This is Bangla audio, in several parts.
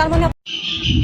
তার মানে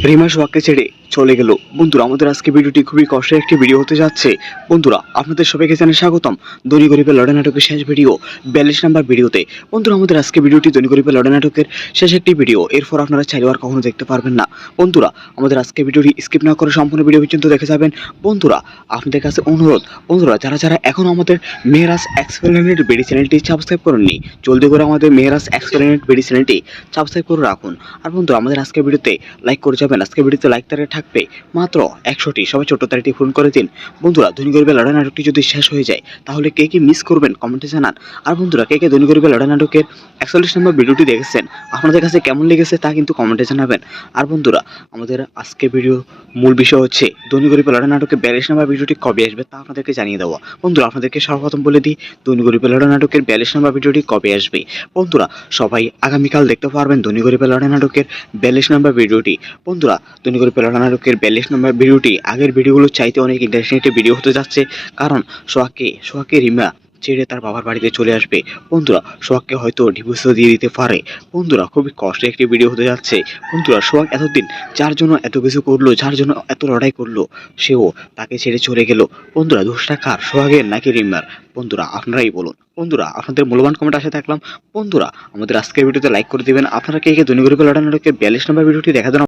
রিমা সোহাগকে ছেড়ে চলে গেল। বন্ধুরা, আমাদের আজকে ভিডিওটি খুবই কষ্টের একটি ভিডিও হতে যাচ্ছে। বন্ধুরা, আপনাদের সবাইকে জানাই স্বাগতম ধনী গরিবের লড়াই নাটকের শেষ ভিডিও 42 নাম্বার ভিডিওতে। বন্ধুরা, আমাদের আজকে ভিডিওটি ধনী গরিবের লড়াই নাটকের শেষ একটি ভিডিও। এরপর আপনারা চাইলে আর কখনো দেখতে পারবেন না। বন্ধুরা, আমাদের আজকে ভিডিওটি স্কিপ না করে সম্পূর্ণ ভিডিও পর্যন্ত দেখে যাবেন। বন্ধুরা, আপনাদের কাছে অনুরোধ, বন্ধুরা যারা যারা এখনো আমাদের মেহরাজ এক্সপ্লেনেড বিডি চ্যানেলটি সাবস্ক্রাইব করেননি, জলদি করে আমাদের মেহরাজ এক্সপ্লেনেড বিডি চ্যানেলটি সাবস্ক্রাইব করে রাখুন। আর বন্ধুরা, আমাদের আজকে ভিডিওতে লাইক করে যাবেন। আজকে ভিডিওতে লাইক তারিখ থাকবে মাত্র 100টি। সবাই ছোট্ট তারিখটি পূরণ করে দিন। বন্ধুরা, ধনী গরিবের লড়াই নাটকটি যদি শেষ হয়ে যায় তাহলে কে কি মিস করবেন কমেন্টে জানান। আর বন্ধুরা, কে কে ধনী গরিবের লড়াই নাটকের 41 নম্বর ভিডিওটি দেখেছেন, আপনাদের কাছে কেমন লেগেছে তা কিন্তু কমেন্টে জানাবেন। আর বন্ধুরা, আমাদের আজকে ভিডিও মূল বিষয় হচ্ছে ধনী গরিবের লড়াই নাটকের 42 নম্বর ভিডিওটি কবে আসবে তা আপনাদেরকে জানিয়ে দেওয়া। বন্ধুরা, আপনাদেরকে সর্বপ্রথম বলে দিই ধনী গরিবের লড়াই নাটকের 42 নম্বর ভিডিওটি কবে আসবে। বন্ধুরা, সবাই আগামীকাল দেখতে পারবেন ধনী গরিবের লড়াই নাটকের 42 নম্বর ভিডিওটি। বন্ধুরা, ধনী গরিবের লড়াই নাটকের 42 নম্বর ভিডিওটি আগের ভিডিওগুলো চাইতে অনেক ইন্টারেস্টিং একটি ভিডিও হতে যাচ্ছে, কারণ সোহাগকে রিমা ছেড়ে তার বাবার বাড়িতে চলে আসবে। বন্ধুরা, সোহাগকে হয়তো ডিভোর্সও দিয়ে দিতে পারে। বন্ধুরা, খুবই কষ্টের একটি ভিডিও হতে যাচ্ছে। বন্ধুরা, সোহাগ এতদিন যার জন্য এত কিছু করলো, যার জন্য এত লড়াই করলো, সেও তাকে ছেড়ে চলে গেল। বন্ধুরা, দোষটা কার, সোহাগের নাকি রিমার? বন্ধুরা, আপনারাই বলুন। বন্ধুরা, আপনাদের মূল্যবান কমেন্ট আশা থাকলাম। বন্ধুরা, আমাদের আজকের ভিডিওতে লাইক করে দিবেন। আপনারা কে কে ধনী গরিবের লড়াই নাটকের 42 নম্বর ভিডিওটি দেখা দেন।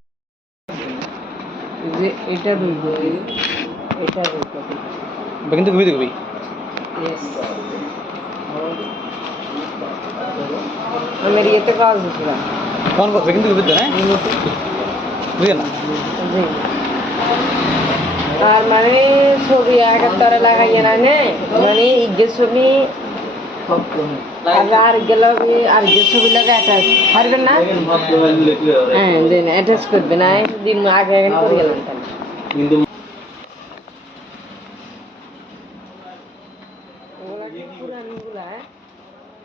যে এটা দুটো এটা দুটো কিন্তু কবি দেখবি यस और मेरी ये तो काज दूसरा কোন কথা কিন্তু কবি না বুঝলেন না জি আর মানে ছবি একাত্তরে লাগাইয়ে না নে মানে ইগে ছবি আর গেল আর যে ছবি লাগা অ্যাটাচ পারবেন না হ্যাঁ দেন অ্যাটাচ করবে না দিন আগে আগে করে গেলাম কিন্তু পুরানগুলা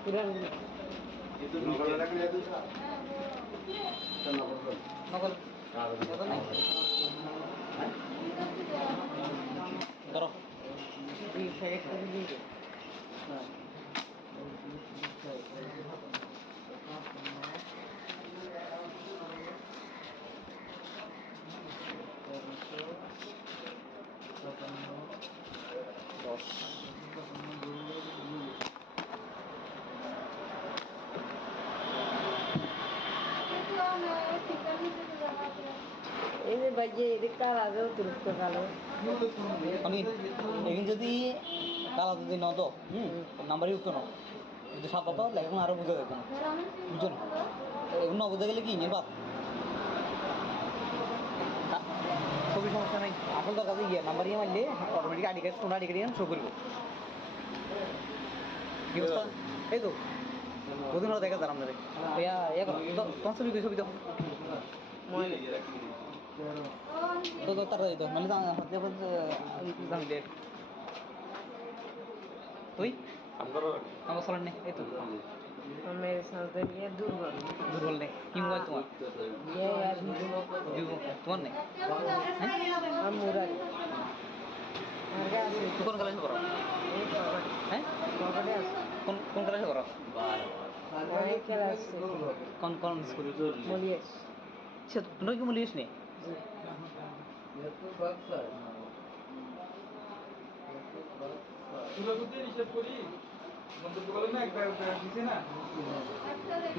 পুরানগুলা ini baje ini kalah tuh terus ke kalau আমি এখন যদি কালা যদি ন তো নাম্বারই উঠতো না যদি সাত হতো এখন আরো বুঝে যেত না বুঝছেন এখন না বুঝে গেলে কি নির্বাক ছবি সমস্যা নেই আসল তার কাছে গিয়ে নাম্বার ইয়ে মারলে অটোমেটিক আইডি কার্ড কোনো আইডি কার্ড শো করবো কি অবস্থা এই তো বুঝুন দেখা যান আপনাদের তোমার ছবি ছবি দেখো তো তার তো মানে জানি দে তুই আমার চলেন নেই এই তো मेरे साथ ये दुर्बल দুর্বল নেই কি মোবাইল তোমার ये यार ভিভো তোমার নেই हम मुराद आगे आसे তুই কোন ক্লাসে করো ये पकड़ হ্যাঁ पकड़े आसे কোন কোন ক্লাসে করো ये क्लास से কোন কোন স্কুল मोलियस সে তোমরা কি বলিস নি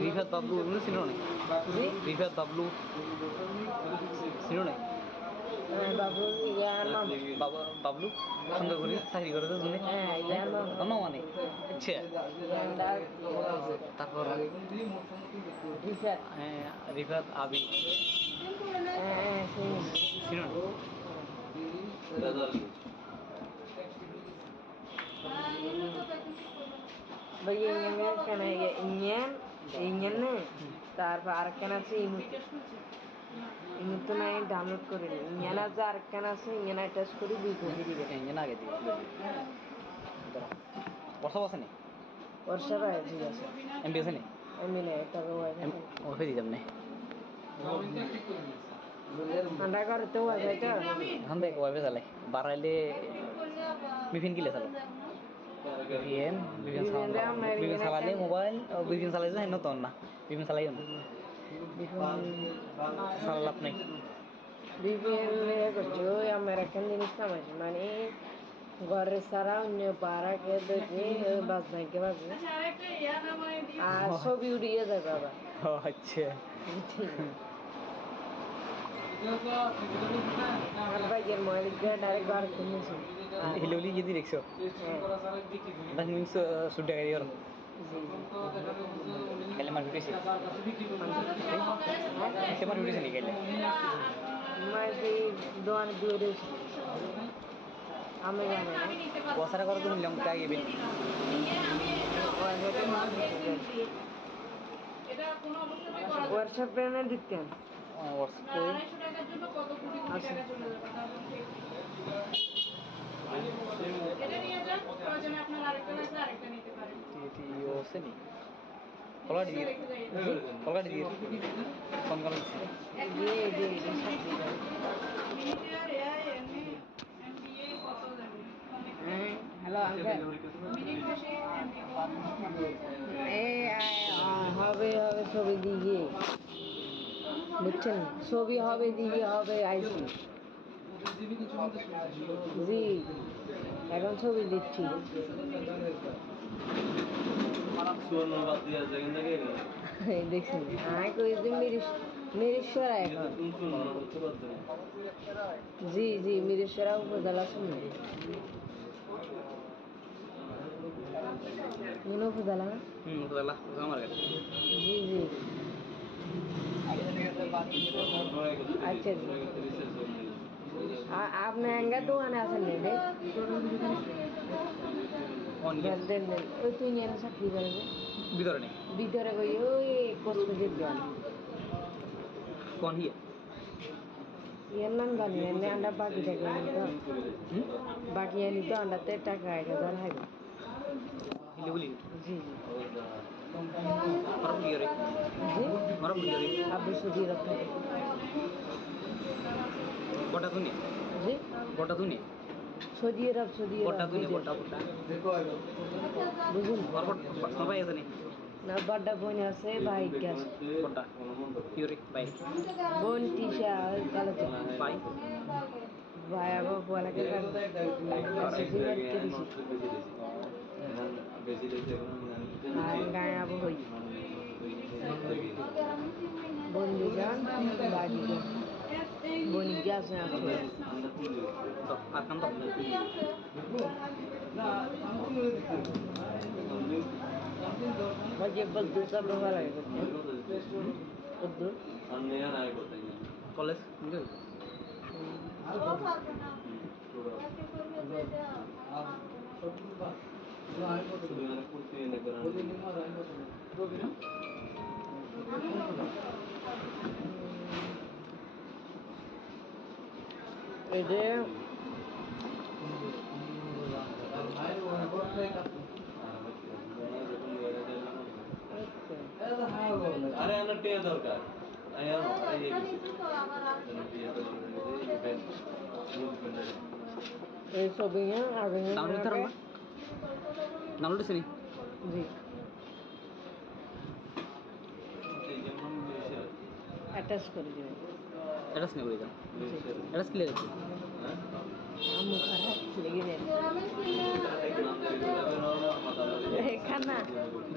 রিফাত বাবলু এগুলো ছিল না রিফাত বাবলু ছিল না बाबू यार माम বাবলু সঙ্গে করি চাকরি করে তো শুনে यार माम মানে আচ্ছা তারপর रिफत রিফাত আবি ছিল না भैया ये कहना है इंजन इंजन ने तार पर आरकन আছে ইমুত না ডাউনলোড করে নি ইঞ্জান আছে আরকন আছে ইঞ্জান অ্যাটাচ করে দুই কপি দিবে ইঞ্জান আগে দিবে বর্ষা আছে নি বর্ষা ভাই ঠিক আছে এমবি আছে নি এমবি না এটা ওয়াই ওই দিলাম না ঠান্ডা করে তো ওয়াই তো এখন দেখ ওয়াইফাই চালাই বাড়াইলে মিফিন কিলে চালো বিপিএন চালালে মোবাইল বিপিএন চালাইলে হেন তো না বিপিএন চালাই না সারা লাভ নাই বিপিএল করছে ওই আমার এখন জিনিস কামাইছে মানে ঘরের সারা অন্য পাড়াকে দেখে বাজনাকে বাজে আর ছবি উড়িয়ে যাবে আবার ও আচ্ছা আর ভাইয়ের মোবাইল দিয়ে ডাইরেক্ট বার কিনেছি হিলুলি যদি দেখছো dan ini sudah kayak orang kalian mau duduk sih siapa duduk sini kalian মাঝে দোয়ান দিয়ে দিয়েছি আমি জানি না puasa kalau tuh bilang kayak gini WhatsApp প্রেমে দিতেন WhatsApp আচ্ছা sini kalau di phone kalau di sini দিয়ে দিয়ে হ্যালো আঙ্কেল এই হবে হবে ছবি দিয়ে বুঝছেন ছবি হবে দিয়ে হবে আইসি জি এখন ছবি দিচ্ছি এই দেখছেন আমি কইছি মিরেশ্বরা এখন জি জি মিরেশ্বরা উপজেলা শুনুন উপজেলা না udahlah sama kan জি জি আচ্ছা জি আপনি এঙ্গা দোকানে আছেন নেবে দেন দেন দেন ওই তুই নিয়ে চাকরি করবে ভিতরে নেই ভিতরে কই ওই কসমেটিক দোকান কোন হিয়া এর নাম জানি না এনে আন্ডা বাকি টাকা নিত বাকি আনি তো আন্ডাতে টাকা 1000 হয় হিলুলি জি orang beli ori জি orang beli ori আবু সুদি রাখতে bota tuh nih জি সৌদি আরব bota tuh nih bota বুঝুন orang apa ya tuh nih না বড়টা বোন আছে ভাই আছে bota yuri baik বোন টিশা কালো baik ভাই আবার বলাকে আর গায়ে আবু হই বন্ধু যান বাড়ি বনি গেছে আসলে toh akan toh ভাই বলতে সব ভালো লাগে বলতে college enggak এটা আরে আমার টিয়া দরকার এই ছবি আগে download taruh mbak download di sini জি অ্যাটাচ করে দিবেন address nih boleh kan address clear itu আমু খারাপ লেগে নেই খানা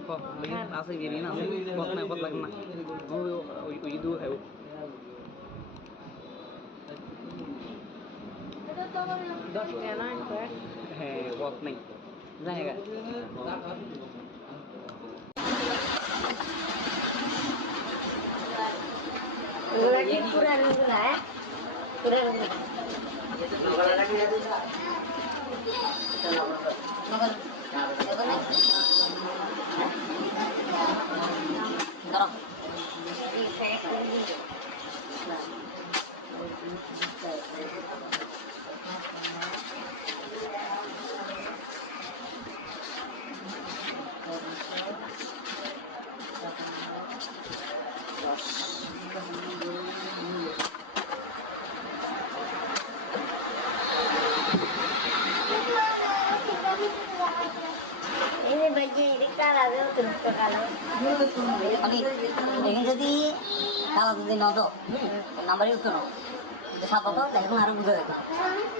kok lagi asli gini nasi buat lagi nak oh itu ayo 10 টাকা না কয়েক buat nih जाएगा lagi kurang gula ya kurang ini baju ini kalau terus kalau ini ini jadi কালা যদি নদ নাম্বার ইউজ করো যদি সাত হতো এখন আরো বুঝে যেত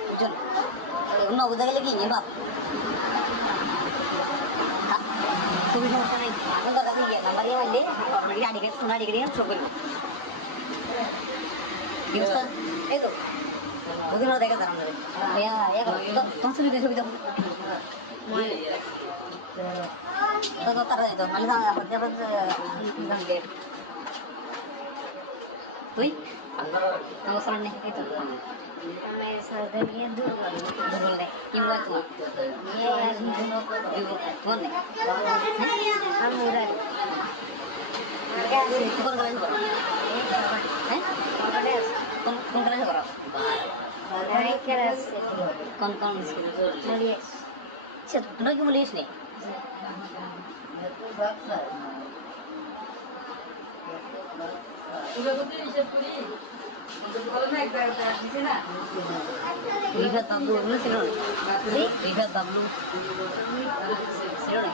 বুঝছেন এখন না বুঝে গেলে কি নিয়ে বাপ খুবই সমস্যা নেই এখন তো কাছে গিয়ে নাম্বার ইয়ে মারলে অটোমেটিক আইডি কার্ড শো করবো কি অবস্থা এই তো ওদিন দেখা যান আমাদের তোমার সুবিধা সুবিধা তো তারা যেত মানে তুই আমার সামনে নেই তো मेरे साथ ये दुर्बल দুর্বল নেই কি বলে তোমার তোমার নেই हम मुराद কোন ক্লাসে করো হ্যাঁ কোন ক্লাসে করো नहीं कर কোন কোন मुझे আচ্ছা তোমরা কি বলিস নি রিফাত বাবলু ওগুলো ছিল রিফাত বাবলু ছিল না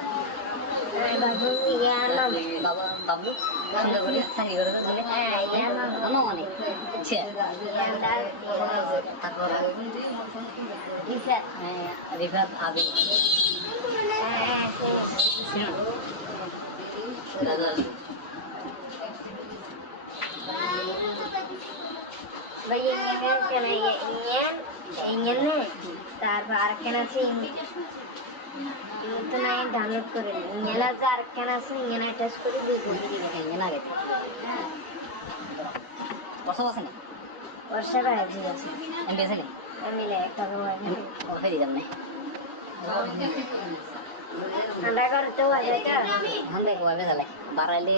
बाबू ये ना বাবা বাবলু সুন্দর করে চাকরি করে চলে ये ना আমার অনেক আচ্ছা তারপর इसे রিফাত আবি ছিল भाई ये क्या ना ये ने तार आरकन আছে তো নাই ডাউনলোড করে ইংলা যে আরকন আছে ইংলা টেস্ট করে দুই কোটি দিবে এনে না গেছে বসা বসে না वर्षा का है जी আছে এম বেসে নেই মিলে একটা হয় ওকে দিলাম না ঠান্ডা করতে হয় এটা हम देखो वाले चले बाराले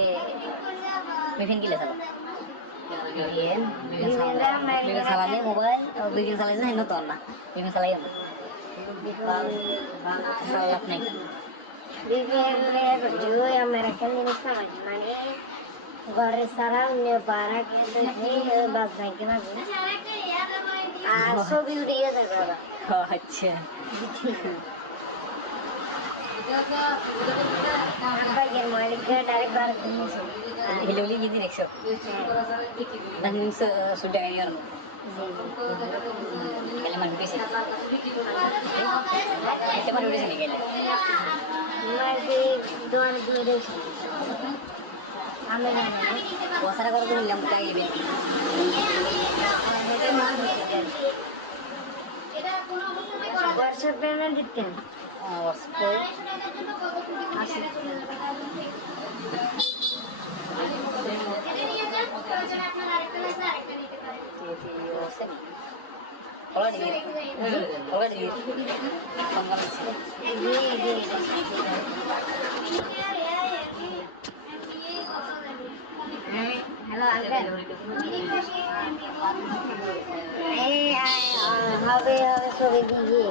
मिफिन के लिए चलो बिफिन साला ने मोबाइल और बिफिन साला से हिंदू तो ना बिफिन साला ये साला नहीं विवेक जो अमेरिकन जिनिस समझ माने घरे सारा उन्हें 12 के से बस नहीं के ना आ सो वीडियो देखा अच्छा Bagian mobil ke dari barat ini sih. हिलोली ये दिन 100 dan sudah air kalian mana bisa kita mana bisa nih kalian Masih dua deh. Amin amin. puasa kalau tuh yang buka ini WhatsApp payment ditkan. WhatsApp Asik. kalau di tanggal Ini. Halo Uncle. হবে ছবি দিয়ে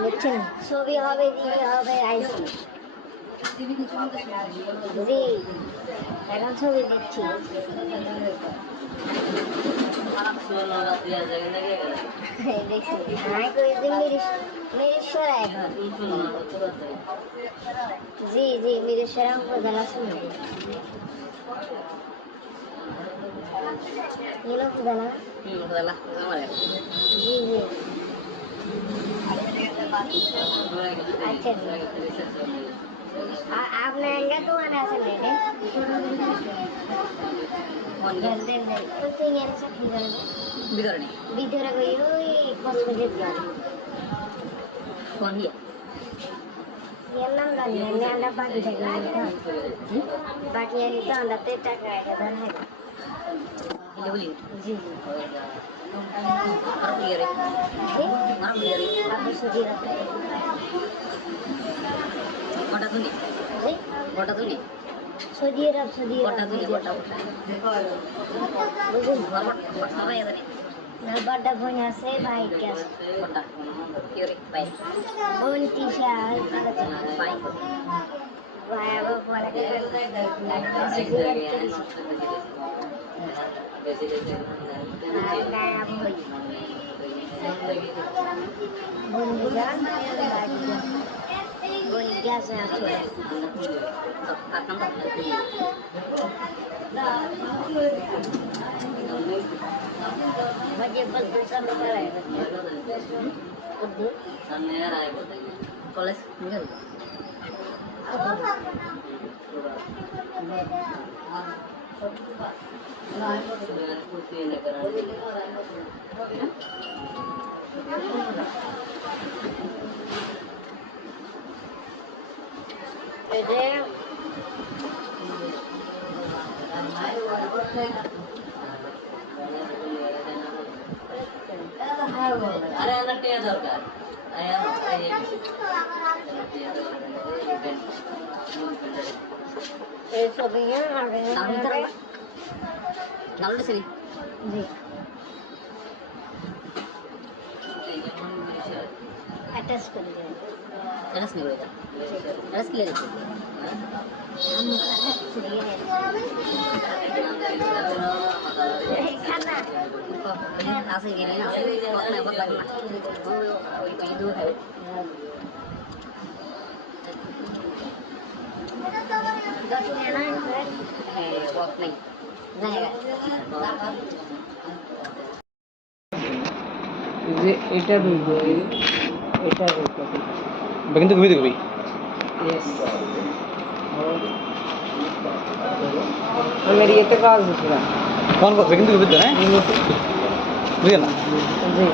বুঝছেন ছবি হবে দিয়ে হবে আইসি জি এখন ছবি দিচ্ছি দেখছি হ্যাঁ করে দিন মিরেশ্বর এখন জি জি মিরেশ্বর উপজেলা শুনে ये उपजেলা adalah nama ya जी जी अच्छा आपने आएंगे तो आना से लेने गंदे नहीं तो ये सब बिदरने बिदर गई ओए कॉस्मेटिक जा कौन है ये नाम गाने ने अंडा बाकी जगह बाकी ये तो अंडा ते टक है धन है ini beli जी जी orang beli orang beli आप सुधी रखते kota tuh nih जी kota tuh nih सुधी रख kota tuh nih kota बुझुन apa ya tadi ना बड़ा भुना से भाई क्या kota kiri baik bone Tisha baik भाई अब बोला के kayak boy boy jalan boy gas ya akan tak college अरे अलग टिया दरकार डाउनलोड से जी अटैच कर दिया अटैच नहीं होगा अटैच क्लियर है हम खाना ऐसे ये नहीं ना बहुत बहुत लगना वो वीडियो है वॉक नहीं যে এটা রইব এটা রইব কিন্তু কবি দেখবি ইয়েস আমার ইয়েতে কাজ হচ্ছে না কোন করবে কিন্তু কবি তো হ্যাঁ বুঝলেন না জি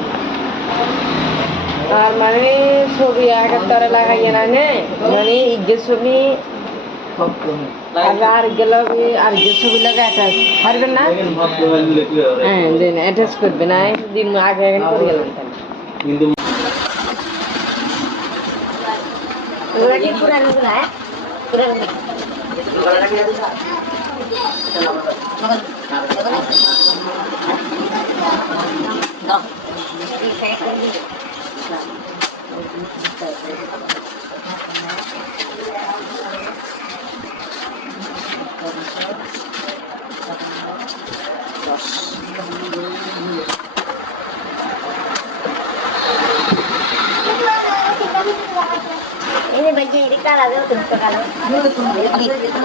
আর মানে ছবি একাত্তরে লাগাইয়ে না নে মানে ইগে ছবি আর গেলে আর যে ছবি লাগা অ্যাটাচ পারবেন না হ্যাঁ দেন অ্যাটাচ করবে না দিন আগে আগে করে গেলাম কিন্তু ওরা কি পুরানো গুলো হ্যাঁ পুরানো ini baju ini kan ada untuk kalau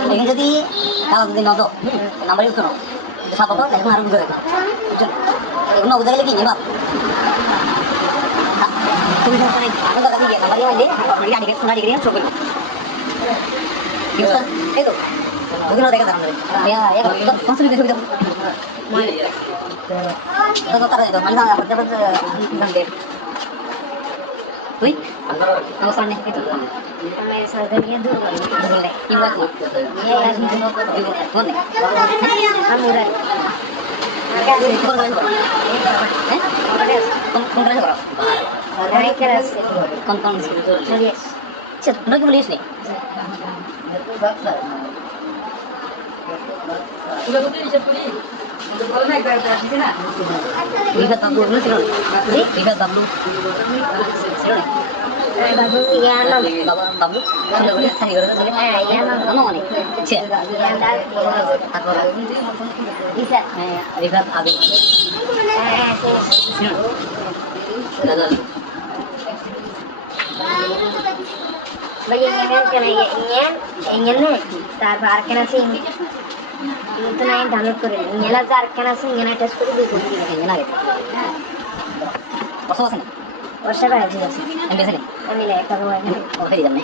ini jadi kalau di nodo nomor itu no siapa tahu saya harus juga itu no udah lagi nih bang tuh ini apa nih aku nggak tahu ya nomornya ini nomornya ada di sana di coba itu mungkin ada dekat sana ya ya langsung di situ itu taruh itu mana dapat nanti Wih, mau sana itu. Kami sarganya dulu, boleh. Iwak nih. Iya, ya, boleh. Kamu udah. Agak sih, kurang eh? Kurang berapa? Naik keras. Kontong sih. Yes. Cek, udah beli nih. Udah betul di sepuluh. Kalau naik berapa di sana? Lihat tablu dulu sih, lihat tablu. Babu ya nam. Babu. Sudah boleh sani berapa sih? Ya nam. Kamu nih. Cek. Yang dah. Takut. Bisa. Lihat abi. Sini. Bagaimana kena ingin nih? Tarbar kena sih. Itu naik download keren. Nyala jar kena sih nyala test kuri dulu. Nyala gitu. Pasal apa? Pasal apa sih? Ambil sini. Ambil ya kalau ini. Oh ini jamnya.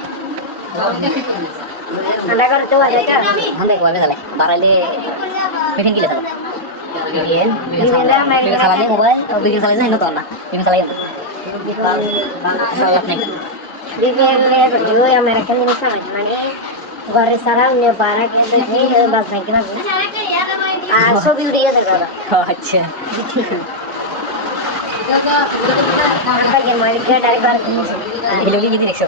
Anda kalau itu aja kan? Anda kalau ambil salah. Barale bikin gila salah. Bikin. Bikin salahnya mobile. Bikin salahnya itu tuh nah. Bikin salahnya. Salah nih. Bikin berdua yang mereka ini sama. Mana? Baris sarang ne bara ke देखिए बस नहीं ना सो वीडियो देखा था अच्छा apa yang mau kita dari bar ini lagi gini sih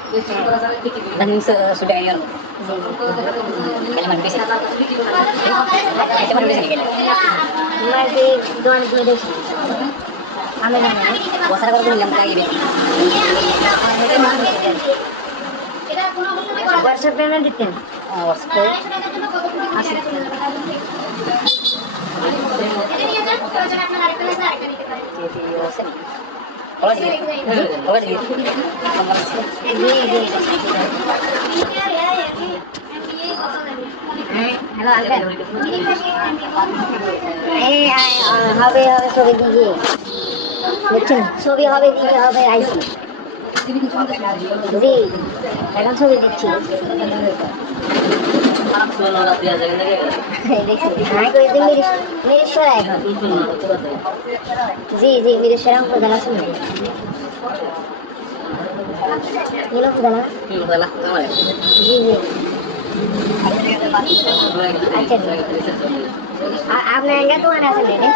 dan sudah ini kalau mana bisa itu mana bisa nih masih doan dua deh ame na wasara kalau yang kayak ini WhatsApp payment देते हैं WhatsApp হ্যালো আঙ্কেল এই হবে হবে ছবি দিয়ে দেখছেন ছবি হবে দিয়ে হবে আইসি জি এখন ছবি দিচ্ছি দেখছি হ্যাঁ করে দিন মিরেশ্বরা এখন জি জি মিরেশ্বরা উপজেলা শুনবে নীল উপজেলা জি জি আচ্ছা আপনার এঙ্গা তোমার আছে না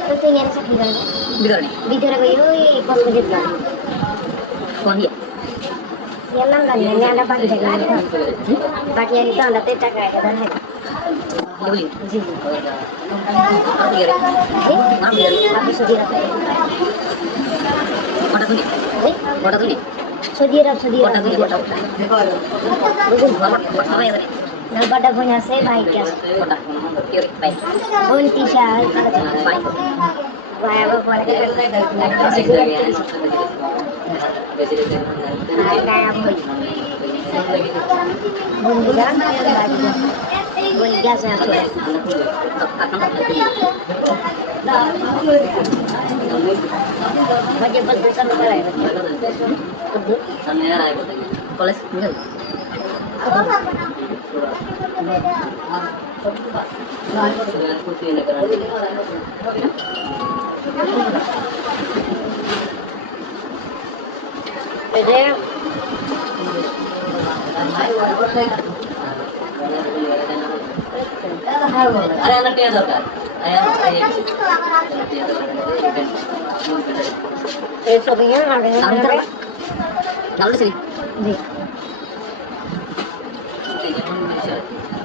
তো তুই এর সাথে ভিতরে গিয়ে ওই কষ্ট দিতে কোন এর নাম জানি না আমরা বাকি থেকে বাকি আমি তো আন্দাতে টাকা এটা ধরে জি জি আপনি সুধীর নাম্বারটা ফোন আছে বাইক আছে বোন তিশা ভাই আবার পরে বন্ধুরা বোন গেছে আসলে मुझे बस दूसरा नंबर आएगा कॉलेज मिल अरे अलग क्या दरकार eso bien डाउनलोड से जी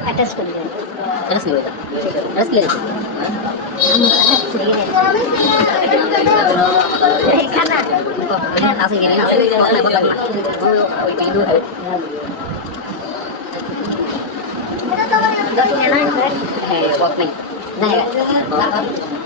अटैच कर दीजिए अटैच नहीं होता अटैच ले हम अटैच करिए खाना ऐसे ही नहीं ऐसे बहुत लगना वो वीडियो है दो तीन है ना है वक्त नहीं